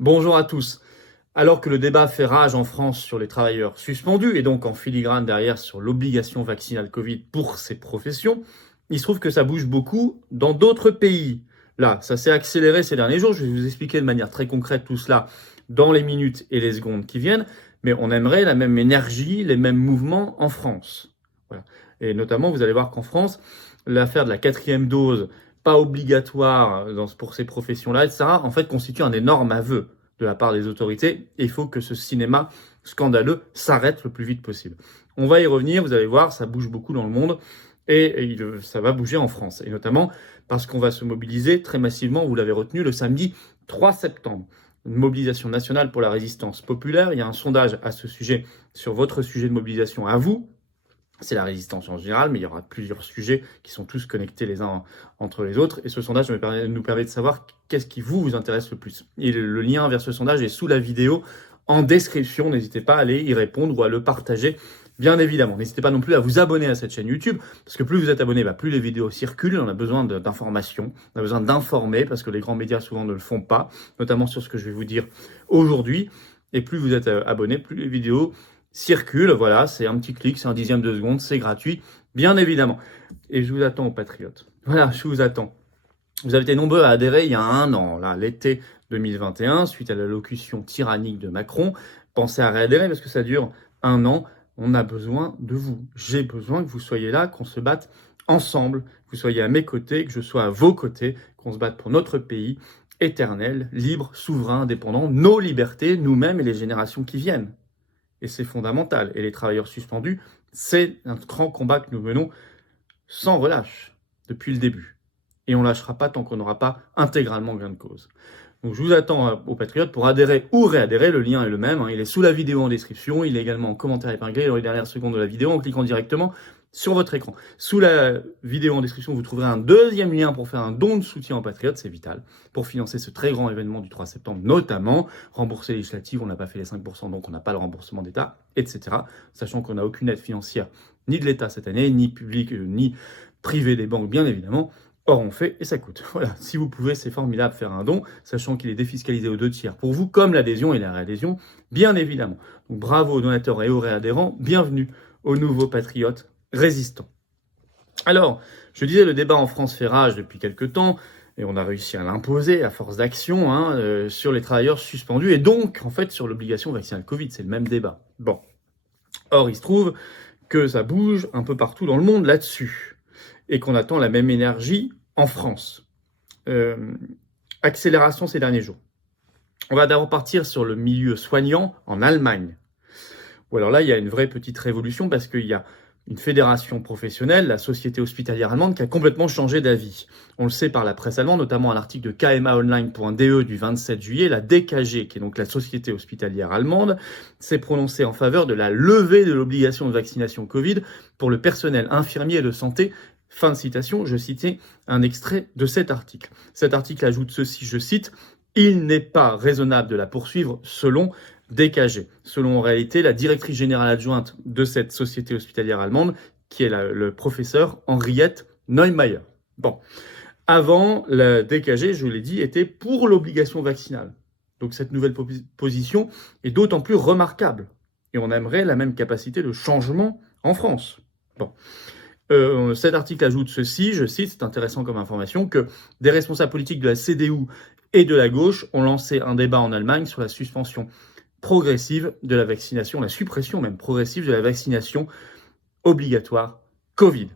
Bonjour à tous. Alors que le débat fait rage en France sur les travailleurs suspendus et donc en filigrane derrière sur l'obligation vaccinale Covid pour ces professions, il se trouve que ça bouge beaucoup dans d'autres pays. Là, ça s'est accéléré ces derniers jours. Je vais vous expliquer de manière très concrète tout cela dans les minutes et les secondes qui viennent. Mais on aimerait la même énergie, les mêmes mouvements en France. Voilà. Et notamment, vous allez voir qu'en France, l'affaire de la 4e dose pas obligatoire pour ces professions-là, etc., en fait, constitue un énorme aveu de la part des autorités. Et il faut que ce cinéma scandaleux s'arrête le plus vite possible. On va y revenir, vous allez voir, ça bouge beaucoup dans le monde et ça va bouger en France. Et notamment parce qu'on va se mobiliser très massivement, vous l'avez retenu, le samedi 3 septembre. Une mobilisation nationale pour la résistance populaire. Il y a un sondage à ce sujet sur votre sujet de mobilisation à vous. C'est la résistance en général, mais il y aura plusieurs sujets qui sont tous connectés les uns entre les autres. Et ce sondage nous permet de savoir qu'est-ce qui vous intéresse le plus. Et le lien vers ce sondage est sous la vidéo en description. N'hésitez pas à aller y répondre ou à le partager, bien évidemment. N'hésitez pas non plus à vous abonner à cette chaîne YouTube, parce que plus vous êtes abonné, plus les vidéos circulent. On a besoin d'informations, on a besoin d'informer, parce que les grands médias souvent ne le font pas, notamment sur ce que je vais vous dire aujourd'hui. Et plus vous êtes abonné, plus les vidéos circule, voilà, c'est un petit clic, c'est un dixième de seconde, c'est gratuit, bien évidemment. Et je vous attends aux patriotes. Voilà, je vous attends. Vous avez été nombreux à adhérer il y a un an, là, l'été 2021, suite à l'allocution tyrannique de Macron. Pensez à réadhérer parce que ça dure un an. On a besoin de vous. J'ai besoin que vous soyez là, qu'on se batte ensemble, que vous soyez à mes côtés, que je sois à vos côtés, qu'on se batte pour notre pays éternel, libre, souverain, indépendant, nos libertés, nous-mêmes et les générations qui viennent. Et c'est fondamental. Et les travailleurs suspendus, c'est un grand combat que nous menons sans relâche depuis le début. Et on ne lâchera pas tant qu'on n'aura pas intégralement gain de cause. Donc je vous attends aux Patriotes pour adhérer ou réadhérer. Le lien est le même. Il est sous la vidéo en description. Il est également en commentaire épinglé dans les dernières secondes de la vidéo en cliquant directement sur votre écran. Sous la vidéo en description, vous trouverez un deuxième lien pour faire un don de soutien aux Patriotes, c'est vital, pour financer ce très grand événement du 3 septembre, notamment rembourser les législatives, on n'a pas fait les 5%, donc on n'a pas le remboursement d'État, etc. Sachant qu'on n'a aucune aide financière, ni de l'État cette année, ni publique, ni privée des banques, bien évidemment. Or, on fait et ça coûte. Voilà, si vous pouvez, c'est formidable, faire un don, sachant qu'il est défiscalisé aux 2/3 pour vous, comme l'adhésion et la réadhésion, bien évidemment. Donc bravo aux donateurs et aux réadhérents, bienvenue aux nouveaux patriotes résistants. Alors, je disais, le débat en France fait rage depuis quelques temps, et on a réussi à l'imposer à force d'action sur les travailleurs suspendus, et donc, en fait, sur l'obligation vaccinale Covid, c'est le même débat. Bon. Or, il se trouve que ça bouge un peu partout dans le monde là-dessus, et qu'on attend la même énergie en France. Accélération ces derniers jours. On va d'abord partir sur le milieu soignant en Allemagne. Ou alors là, il y a une vraie petite révolution parce qu'il y a une fédération professionnelle, la Société hospitalière allemande, qui a complètement changé d'avis. On le sait par la presse allemande, notamment un article de KMAonline.de du 27 juillet, la DKG, qui est donc la Société hospitalière allemande, s'est prononcée en faveur de la levée de l'obligation de vaccination Covid pour le personnel infirmier de santé. Fin de citation, je citais un extrait de cet article. Cet article ajoute ceci, je cite, « Il n'est pas raisonnable de la poursuivre selon DKG », selon en réalité la directrice générale adjointe de cette société hospitalière allemande, qui est le professeur Henriette Neumayer. Bon, avant, la DKG, je vous l'ai dit, était pour l'obligation vaccinale. Donc cette nouvelle position est d'autant plus remarquable. Et on aimerait la même capacité de changement en France. Bon. Cet article ajoute ceci, je cite, c'est intéressant comme information, que des responsables politiques de la CDU et de la gauche ont lancé un débat en Allemagne sur la suspension progressive de la vaccination, la suppression même progressive de la vaccination obligatoire Covid.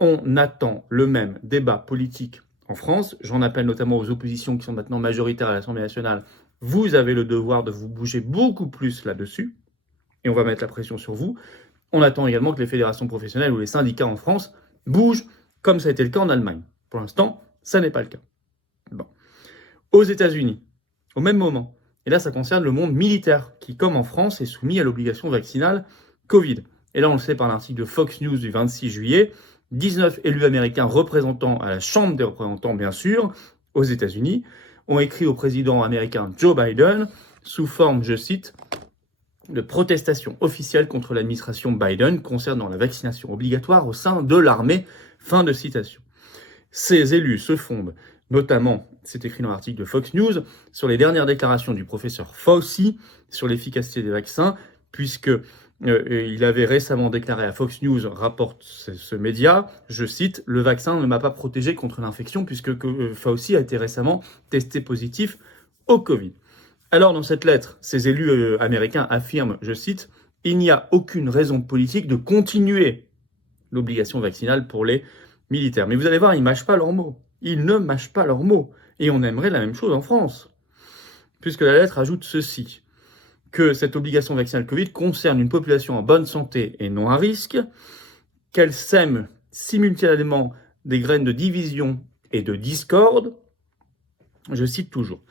On attend le même débat politique en France. J'en appelle notamment aux oppositions qui sont maintenant majoritaires à l'Assemblée nationale. Vous avez le devoir de vous bouger beaucoup plus là-dessus. Et on va mettre la pression sur vous. On attend également que les fédérations professionnelles ou les syndicats en France bougent, comme ça a été le cas en Allemagne. Pour l'instant, ça n'est pas le cas. Bon. Aux États-Unis, au même moment, et là ça concerne le monde militaire, qui, comme en France, est soumis à l'obligation vaccinale Covid. Et là, on le sait par l'article de Fox News du 26 juillet, 19 élus américains représentants à la Chambre des représentants, bien sûr, aux États-Unis, ont écrit au président américain Joe Biden, sous forme, je cite, de protestation officielle contre l'administration Biden concernant la vaccination obligatoire au sein de l'armée. Fin de citation. Ces élus se fondent Notamment, c'est écrit dans l'article de Fox News, sur les dernières déclarations du professeur Fauci sur l'efficacité des vaccins, puisque il avait récemment déclaré à Fox News, rapporte ce média, je cite, « Le vaccin ne m'a pas protégé contre l'infection puisque Fauci a été récemment testé positif au Covid. » Alors, dans cette lettre, ces élus américains affirment, je cite, « Il n'y a aucune raison politique de continuer l'obligation vaccinale pour les militaires. » Mais vous allez voir, ils ne mâchent pas leurs mots. Ils ne mâchent pas leurs mots. Et on aimerait la même chose en France. Puisque la lettre ajoute ceci, que cette obligation vaccinale Covid concerne une population en bonne santé et non à risque, qu'elle sème simultanément des graines de division et de discorde. Je cite toujours.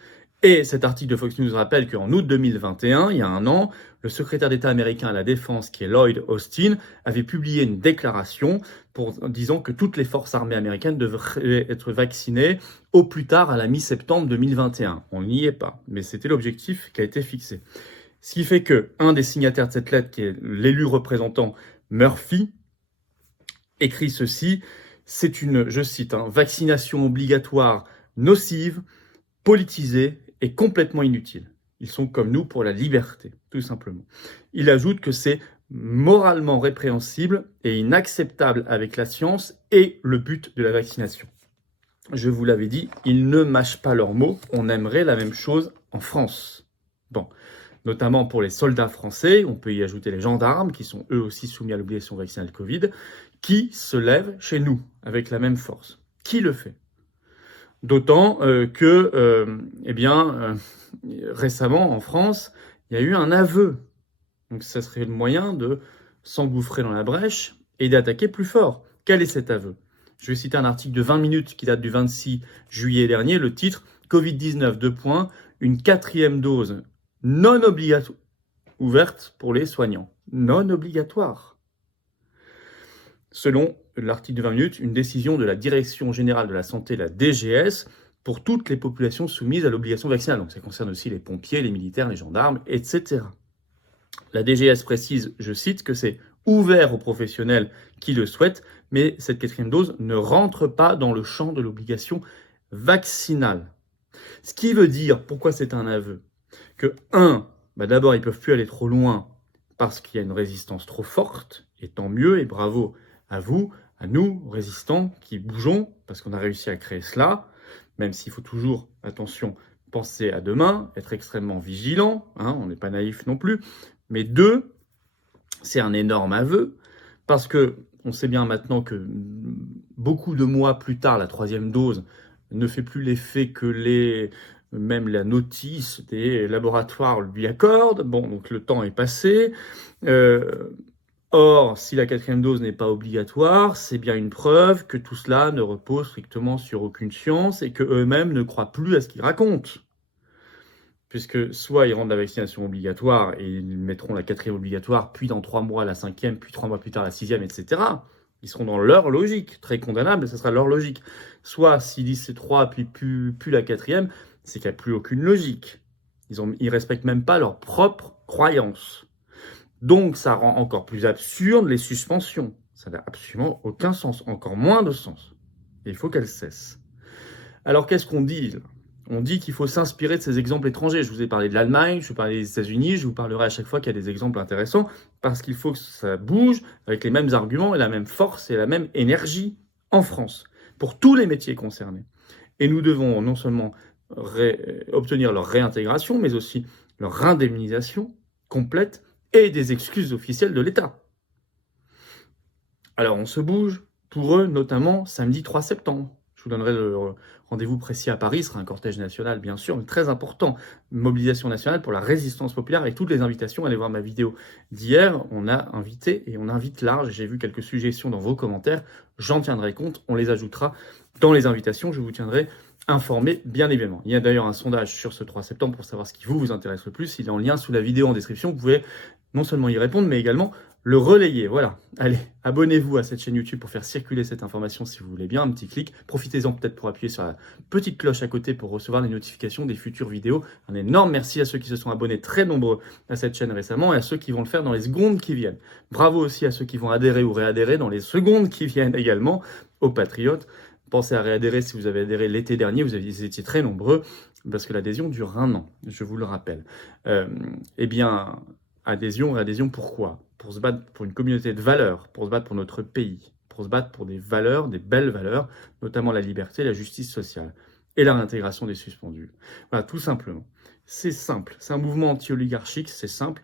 Et cet article de Fox News rappelle qu'en août 2021, il y a un an, le secrétaire d'État américain à la Défense, qui est Lloyd Austin, avait publié une déclaration disant que toutes les forces armées américaines devraient être vaccinées au plus tard à la mi-septembre 2021. On n'y est pas, mais c'était l'objectif qui a été fixé. Ce qui fait que un des signataires de cette lettre, qui est l'élu représentant Murphy, écrit ceci, c'est une, je cite, vaccination obligatoire nocive, politisée et complètement inutile. Ils sont comme nous pour la liberté, tout simplement. Il ajoute que c'est moralement répréhensible et inacceptable avec la science et le but de la vaccination. Je vous l'avais dit, ils ne mâchent pas leurs mots, on aimerait la même chose en France. Bon, notamment pour les soldats français, on peut y ajouter les gendarmes, qui sont eux aussi soumis à l'obligation vaccinale Covid, qui se lèvent chez nous avec la même force. Qui le fait ? D'autant récemment en France, il y a eu un aveu. Donc ça serait le moyen de s'engouffrer dans la brèche et d'attaquer plus fort. Quel est cet aveu ? Je vais citer un article de 20 minutes qui date du 26 juillet dernier, le titre « Covid-19, une 4e dose non obligatoire ouverte pour les soignants. » Non obligatoire. Selon l'article de 20 minutes, une décision de la Direction Générale de la Santé, la DGS, pour toutes les populations soumises à l'obligation vaccinale. Donc ça concerne aussi les pompiers, les militaires, les gendarmes, etc. La DGS précise, je cite, que c'est ouvert aux professionnels qui le souhaitent, mais cette 4e dose ne rentre pas dans le champ de l'obligation vaccinale. Ce qui veut dire, pourquoi c'est un aveu ? Que d'abord ils peuvent plus aller trop loin parce qu'il y a une résistance trop forte, et tant mieux, et bravo à vous, à nous, résistants, qui bougeons, parce qu'on a réussi à créer cela, même s'il faut toujours, attention, penser à demain, être extrêmement vigilant, on n'est pas naïf non plus. Mais 2, c'est un énorme aveu, parce que on sait bien maintenant que beaucoup de mois plus tard, la 3e dose ne fait plus l'effet que même la notice des laboratoires lui accorde. Bon, donc le temps est passé. Or, si la 4e dose n'est pas obligatoire, c'est bien une preuve que tout cela ne repose strictement sur aucune science et qu'eux-mêmes ne croient plus à ce qu'ils racontent. Puisque soit ils rendent la vaccination obligatoire et ils mettront la 4e obligatoire, puis dans 3 mois la 5e, puis 3 mois plus tard la 6e, etc. Ils seront dans leur logique, très condamnable, ce sera leur logique. Soit s'ils disent c'est 3, puis plus la 4e, c'est qu'il n'y a plus aucune logique. Ils respectent même pas leurs propres croyances. Donc, ça rend encore plus absurde les suspensions. Ça n'a absolument aucun sens, encore moins de sens. Et il faut qu'elles cessent. Alors, qu'est-ce qu'on dit là ? On dit qu'il faut s'inspirer de ces exemples étrangers. Je vous ai parlé de l'Allemagne, je vous ai parlé des États-Unis, je vous parlerai à chaque fois qu'il y a des exemples intéressants, parce qu'il faut que ça bouge avec les mêmes arguments et la même force et la même énergie en France, pour tous les métiers concernés. Et nous devons non seulement obtenir leur réintégration, mais aussi leur indemnisation complète et des excuses officielles de l'État. Alors on se bouge, pour eux notamment samedi 3 septembre. Je vous donnerai le rendez-vous précis à Paris, ce sera un cortège national bien sûr, mais très important, mobilisation nationale pour la résistance populaire avec toutes les invitations. Allez voir ma vidéo d'hier, on a invité et on invite large, j'ai vu quelques suggestions dans vos commentaires, j'en tiendrai compte, on les ajoutera dans les invitations, je vous tiendrai informé bien évidemment. Il y a d'ailleurs un sondage sur ce 3 septembre pour savoir ce qui vous intéresse le plus, il est en lien sous la vidéo en description, vous pouvez non seulement y répondre, mais également le relayer. Voilà. Allez, abonnez-vous à cette chaîne YouTube pour faire circuler cette information si vous voulez bien. Un petit clic. Profitez-en peut-être pour appuyer sur la petite cloche à côté pour recevoir les notifications des futures vidéos. Un énorme merci à ceux qui se sont abonnés très nombreux à cette chaîne récemment et à ceux qui vont le faire dans les secondes qui viennent. Bravo aussi à ceux qui vont adhérer ou réadhérer dans les secondes qui viennent également aux patriotes. Pensez à réadhérer si vous avez adhéré l'été dernier, vous étiez très nombreux, parce que l'adhésion dure 1 an, je vous le rappelle. Eh bien, réadhésion, pourquoi? Pour se battre pour une communauté de valeurs, pour se battre pour notre pays, pour se battre pour des valeurs, des belles valeurs, notamment la liberté, la justice sociale et la réintégration des suspendus. Voilà, tout simplement. C'est simple, c'est un mouvement anti-oligarchique, c'est simple,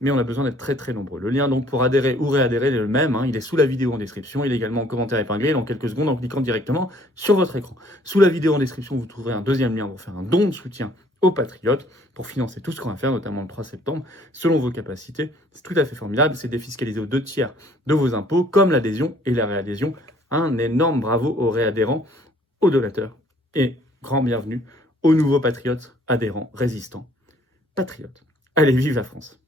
mais on a besoin d'être très très nombreux. Le lien donc pour adhérer ou réadhérer est le même, il est sous la vidéo en description, il est également en commentaire épinglé dans quelques secondes en cliquant directement sur votre écran. Sous la vidéo en description, vous trouverez un deuxième lien pour faire un don de soutien aux patriotes, pour financer tout ce qu'on va faire, notamment le 3 septembre, selon vos capacités. C'est tout à fait formidable, c'est défiscalisé aux 2/3 de vos impôts, comme l'adhésion et la réadhésion. Un énorme bravo aux réadhérents, aux donateurs, et grand bienvenue aux nouveaux patriotes, adhérents, résistants, patriotes. Allez, vive la France!